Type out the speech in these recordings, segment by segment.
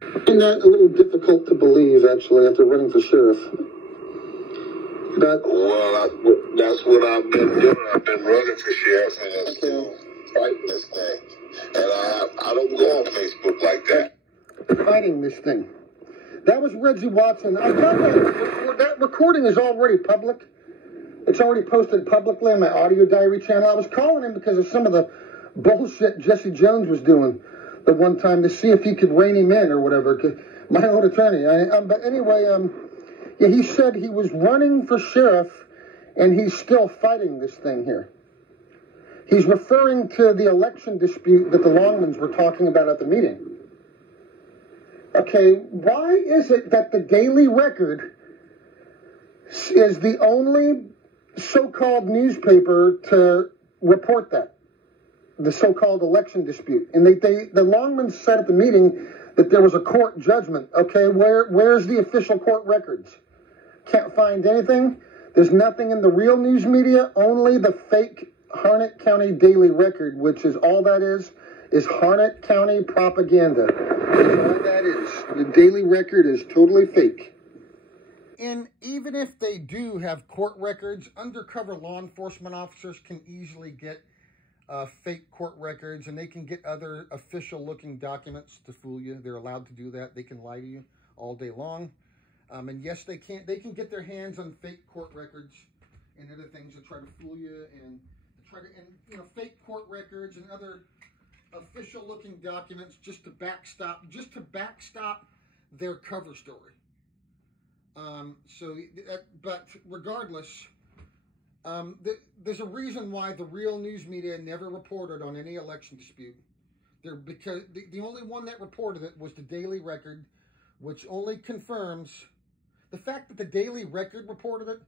find that a little difficult to believe, actually, after running for sheriff. But that's what I've been doing. I've been running for sheriff and I'm still fighting this thing. And I don't go on Facebook like that. Fighting this thing. That was Reggie Watson. I thought that recording is already public. It's already posted publicly on my audio diary channel. I was calling him because of some of the bullshit Jesse Jones was doing the one time to see if he could rein him in or whatever. My own attorney. But anyway, yeah, he said he was running for sheriff and he's still fighting this thing here. He's referring to the election dispute that the Longmans were talking about at the meeting. Okay, why is it that the Daily Record is the only so-called newspaper to report that, the so-called election dispute? And the Longmans said at the meeting that there was a court judgment. Okay, where's the official court records? Can't find anything. There's nothing in the real news media, only the fake Harnett County Daily Record, which is all that is Harnett County propaganda. That's all that is. The Daily Record is totally fake. And even if they do have court records, undercover law enforcement officers can easily get fake court records, and they can get other official-looking documents to fool you. They're allowed to do that. They can lie to you all day long. And yes, they can get their hands on fake court records and other things to try to fool you and fake court records and other official-looking documents just to backstop their cover story. But regardless, there's a reason why the real news media never reported on any election dispute. Because the only one that reported it was the Daily Record, which only confirms the fact that the Daily Record reported it,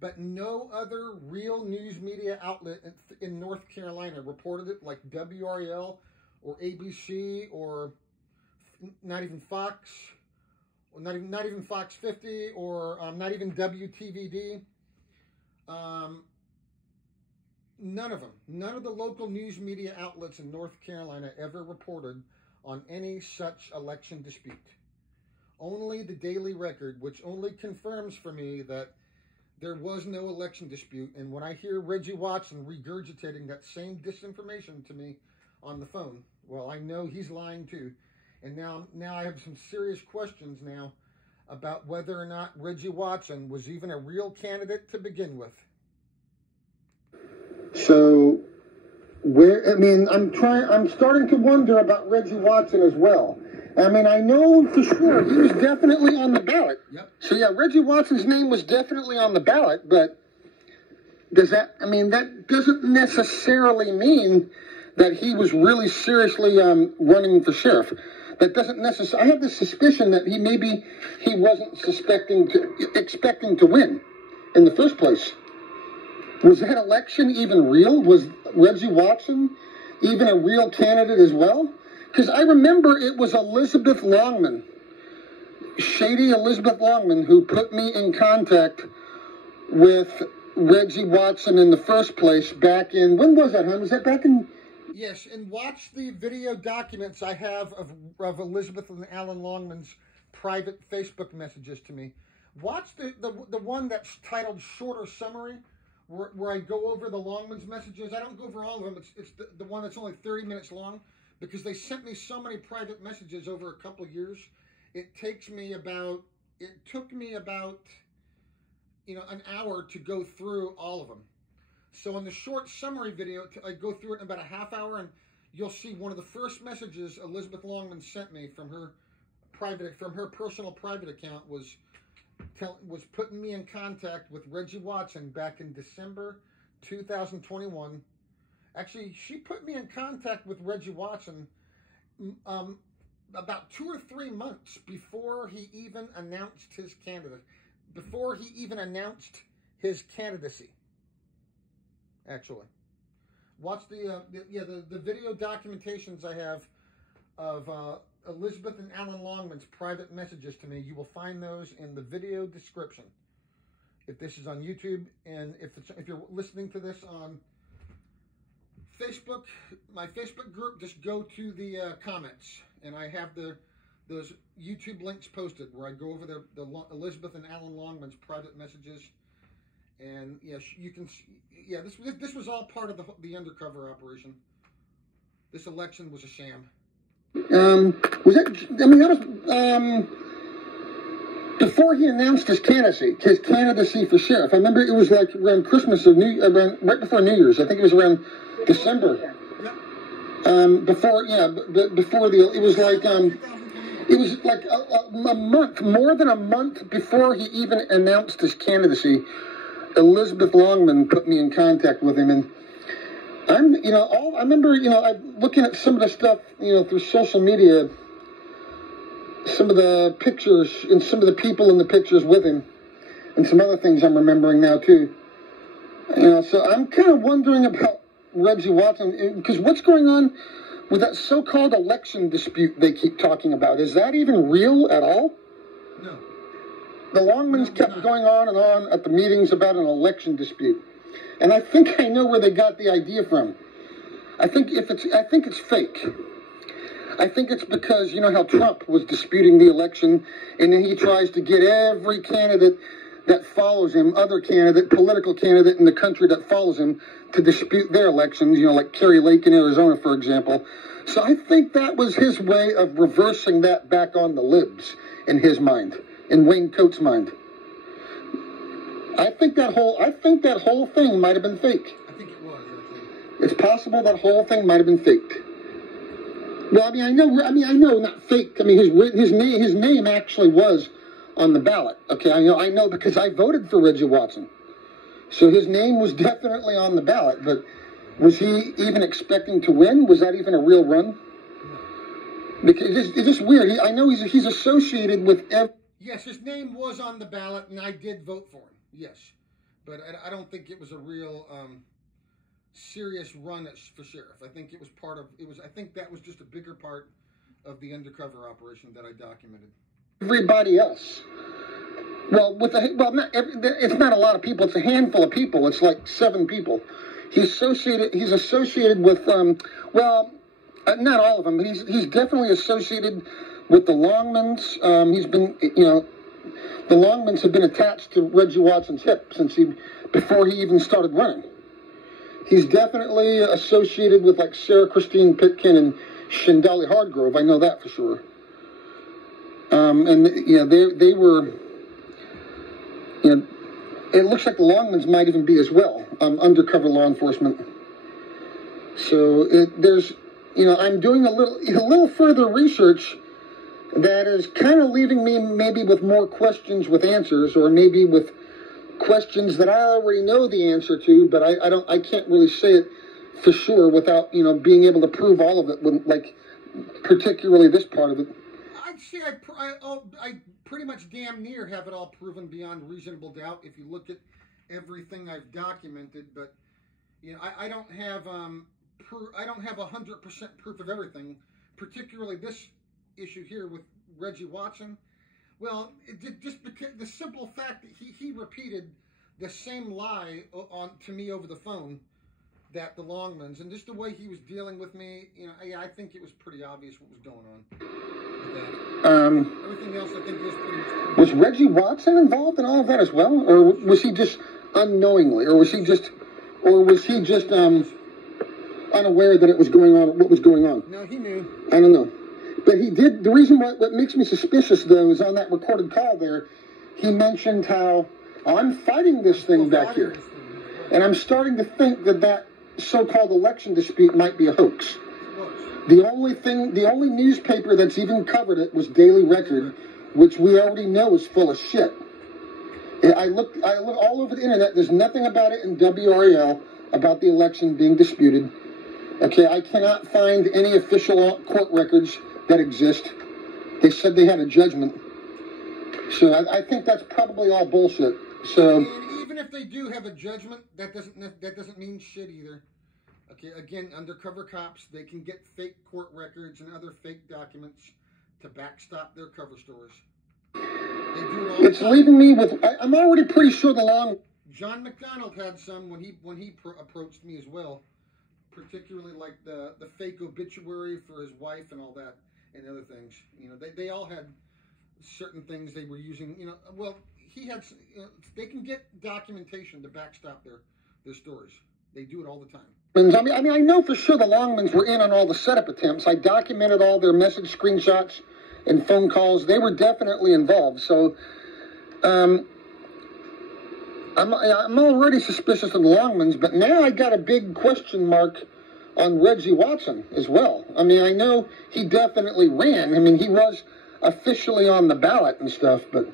but no other real news media outlet in North Carolina reported it, like WRL or ABC or not even Fox, or not even Fox 50 or not even WTVD. None of them. None of the local news media outlets in North Carolina ever reported on any such election dispute. Only the Daily Record, which only confirms for me that there was no election dispute. And when I hear Reggie Watson regurgitating that same disinformation to me on the phone, well, I know he's lying too. And now I have some serious questions now about whether or not Reggie Watson was even a real candidate to begin with. So, I'm starting to wonder about Reggie Watson as well. I mean, I know for sure he was definitely on the ballot. Yep. So yeah, Reggie Watson's name was definitely on the ballot, but that doesn't necessarily mean that he was really seriously running for sheriff. That doesn't necessarily. I have the suspicion that he wasn't expecting to win in the first place. Was that election even real? Was Reggie Watson even a real candidate as well? Because I remember it was Elizabeth Longman, shady Elizabeth Longman, who put me in contact with Reggie Watson in the first place back in, when was that, huh? Was that back in? Yes, and watch the video documents I have of Elizabeth and Alan Longman's private Facebook messages to me. Watch the one that's titled Shorter Summary, where I go over the Longman's messages. I don't go over all of them. It's the one that's only 30 minutes long, because they sent me so many private messages over a couple of years. It took me about an hour to go through all of them. So in the short summary video, I go through it in about a half hour, and you'll see one of the first messages Elizabeth Longman sent me from her personal private account was putting me in contact with Reggie Watson back in December 2021. Actually, she put me in contact with Reggie Watson about 2 or 3 months before he even announced his candidacy. Actually, watch the video documentations I have of Elizabeth and Alan Longman's private messages to me. You will find those in the video description. If this is on YouTube, and if you're listening to this on Facebook, my Facebook group, just go to the comments, and I have the those YouTube links posted where I go over the Elizabeth and Alan Longman's private messages, and yes, you can. Yeah, this was all part of the undercover operation. This election was a sham. Was that? I mean, that was before he announced his candidacy for sheriff. I remember it was like around Christmas or right before New Year's. I think it was around December. Before it was like a month, more than a month before he even announced his candidacy. Elizabeth Longman put me in contact with him, and I remember, I'm looking at some of the stuff, through social media, some of the pictures and some of the people in the pictures with him, and some other things I'm remembering now too. So I'm kind of wondering about Reggie Watson, because what's going on with that so-called election dispute they keep talking about? Is that even real at all? No. The Longmans kept going on at the meetings about an election dispute. And I think I know where they got the idea from. I think it's fake. I think it's because, you know how Trump was disputing the election, and then he tries to get every candidate that follows him, political candidate in the country that follows him, to dispute their elections, like Kerry Lake in Arizona, for example. So I think that was his way of reversing that back on the libs in his mind, in Wayne Coates' mind. I think that whole thing might have been fake. I think it was, actually. It's possible that whole thing might have been faked. Well, I know, not faked. I mean, his name actually was on the ballot. Okay, I know because I voted for Reggie Watson, so his name was definitely on the ballot. But was he even expecting to win? Was that even a real run? No. Because it's just weird. I know he's associated with Yes, his name was on the ballot, and I did vote for him. Yes, but I don't think it was a real serious run for sheriff. I think it was I think that was just a bigger part of the undercover operation that I documented. Everybody else. It's not a lot of people. It's a handful of people. It's like 7 people. He's associated with not all of them, but he's definitely associated with the Longmans. He's been, the Longmans have been attached to Reggie Watson's hip before he even started running. He's definitely associated with like Sarah Christine Pitkin and Shindali Hardgrove. I know that for sure. They were, it looks like the Longmans might even be as well, undercover law enforcement. So I'm doing a little further research that is kind of leaving me maybe with more questions with answers, or maybe with questions that I already know the answer to, but I can't really say it for sure without, being able to prove all of it, like particularly this part of it. I'd say I pretty much damn near have it all proven beyond reasonable doubt if you look at everything I've documented, but I don't have 100% proof of everything, particularly this issue here with Reggie Watson. Well, just because the simple fact that he repeated the same lie to me over the phone that the Longmans, and just the way he was dealing with me, I think it was pretty obvious what was going on. Everything else I think is pretty much. Was Reggie Watson involved in all of that as well, or was he just unknowingly, or was he just unaware that it was going on? What was going on? No, he knew. I don't know. But he did. The reason what makes me suspicious, though, is on that recorded call there, he mentioned how I'm fighting this thing back here. And I'm starting to think that so-called election dispute might be a hoax. The only newspaper that's even covered it was Daily Record, which we already know is full of shit. I look all over the internet. There's nothing about it in WRAL about the election being disputed. Okay, I cannot find any official court records that exist. They said they had a judgment. So I think that's probably all bullshit. So, and even if they do have a judgment, that doesn't mean shit either. Okay, again, undercover cops, they can get fake court records and other fake documents to backstop their cover stories. They do it all. It's leaving me with. I'm already pretty sure John McDonald had some when he approached me as well, particularly like the fake obituary for his wife and all that. and other things. You know, they all had certain things they were using. You know, well, he had. You know, they can get documentation to backstop their stories. They do it all the time. I know for sure the Longmans were in on all the setup attempts. I documented all their message screenshots and phone calls. They were definitely involved. So, I'm already suspicious of the Longmans, but now I got a big question mark on Reggie Watson as well. I mean, I know he definitely ran. I mean, he was officially on the ballot and stuff, but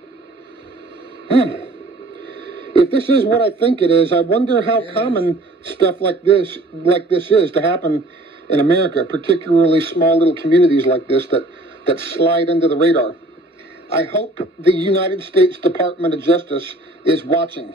if this is what I think it is, I wonder how common stuff like this is to happen in America, particularly small little communities like this that slide under the radar. I hope the United States Department of Justice is watching.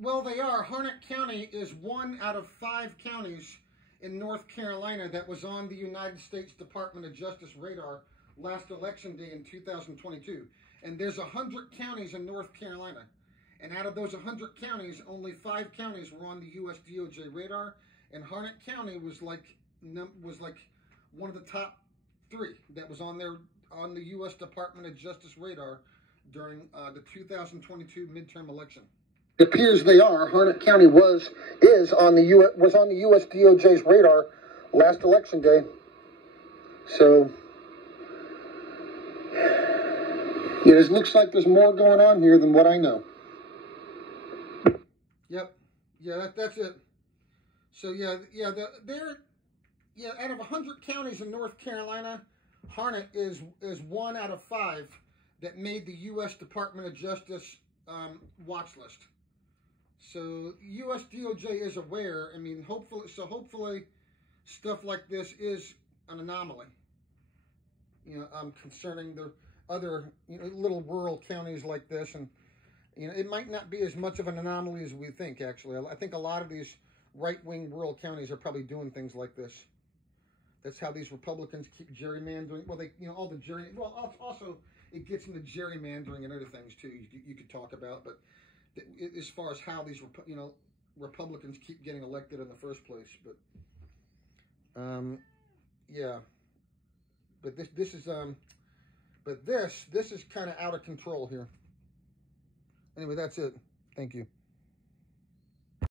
Well, they are. Harnett County is one out of 5 counties in North Carolina that was on the United States Department of Justice radar last election day in 2022. And there's 100 counties in North Carolina. And out of those 100 counties, only 5 counties were on the U.S. DOJ radar. And Harnett County was like one of the top 3 that was on the U.S. Department of Justice radar during the 2022 midterm election. It appears they are. Harnett County was on the U.S. DOJ's radar last election day. So yeah, it looks like there's more going on here than what I know. Yep. Yeah, that's it. So out of 100 counties in North Carolina, Harnett is 1 out of 5 that made the U.S. Department of Justice watch list. So U.S. DOJ is aware. I mean, hopefully stuff like this is an anomaly. You know, concerning the other little rural counties like this, and it might not be as much of an anomaly as we think. Actually, I think a lot of these right-wing rural counties are probably doing things like this. That's how these Republicans keep gerrymandering. Well, also it gets into gerrymandering and other things too. You could talk about, but as far as how these Republicans keep getting elected in the first place, but yeah, but this is kind of out of control here. Anyway, that's it. Thank you.